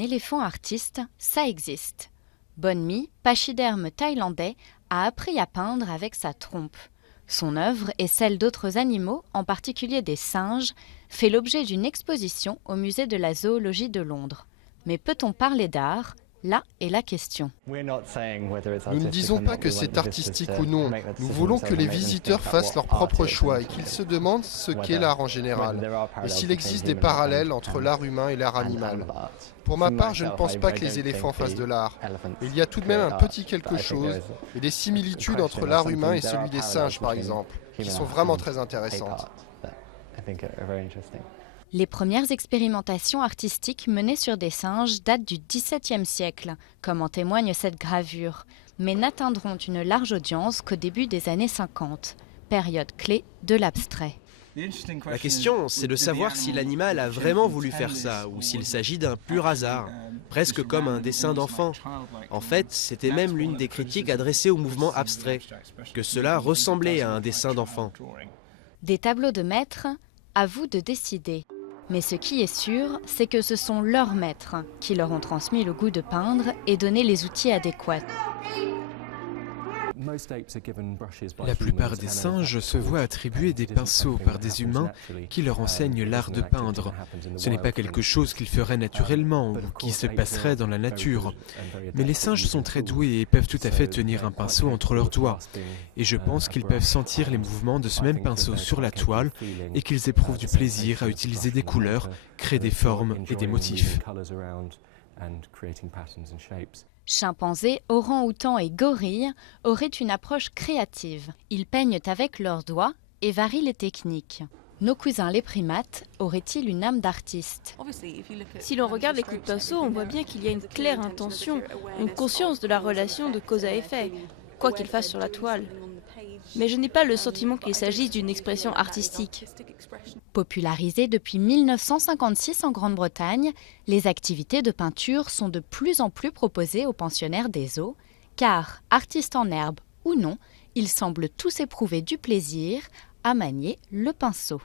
éléphant artiste, ça existe. Bonmi, pachyderme thaïlandais, a appris à peindre avec sa trompe. Son œuvre et celle d'autres animaux, en particulier des singes, fait l'objet d'une exposition au musée de la zoologie de Londres. Mais peut-on parler d'art ? Là est la question. Nous ne disons pas que c'est artistique ou non. Nous voulons que les visiteurs fassent leur propre choix et qu'ils se demandent ce qu'est l'art en général et s'il existe des parallèles entre l'art humain et l'art animal. Pour ma part, je ne pense pas que les éléphants fassent de l'art. Il y a tout de même un petit quelque chose et des similitudes entre l'art humain et celui des singes, par exemple, qui sont vraiment très intéressantes. Les premières expérimentations artistiques menées sur des singes datent du XVIIe siècle, comme en témoigne cette gravure, mais n'atteindront une large audience qu'au début des années 50, période clé de l'abstrait. La question, c'est de savoir si l'animal a vraiment voulu faire ça ou s'il s'agit d'un pur hasard, presque comme un dessin d'enfant. En fait, c'était même l'une des critiques adressées au mouvement abstrait, que cela ressemblait à un dessin d'enfant. Des tableaux de maîtres, à vous de décider. Mais ce qui est sûr, c'est que ce sont leurs maîtres qui leur ont transmis le goût de peindre et donné les outils adéquats. La plupart des singes se voient attribuer des pinceaux par des humains qui leur enseignent l'art de peindre. Ce n'est pas quelque chose qu'ils feraient naturellement ou qui se passerait dans la nature. Mais les singes sont très doués et peuvent tout à fait tenir un pinceau entre leurs doigts. Et je pense qu'ils peuvent sentir les mouvements de ce même pinceau sur la toile et qu'ils éprouvent du plaisir à utiliser des couleurs, créer des formes et des motifs. Chimpanzés, orang-outans et gorilles auraient une approche créative. Ils peignent avec leurs doigts et varient les techniques. Nos cousins les primates auraient-ils une âme d'artiste ? Si l'on regarde les coups de pinceau, on voit bien qu'il y a une claire intention, une conscience de la relation de cause à effet, quoi qu'il fasse sur la toile. Mais je n'ai pas le sentiment qu'il s'agisse d'une expression artistique. Popularisées depuis 1956 en Grande-Bretagne, les activités de peinture sont de plus en plus proposées aux pensionnaires des zoos, car, artistes en herbe ou non, ils semblent tous éprouver du plaisir à manier le pinceau.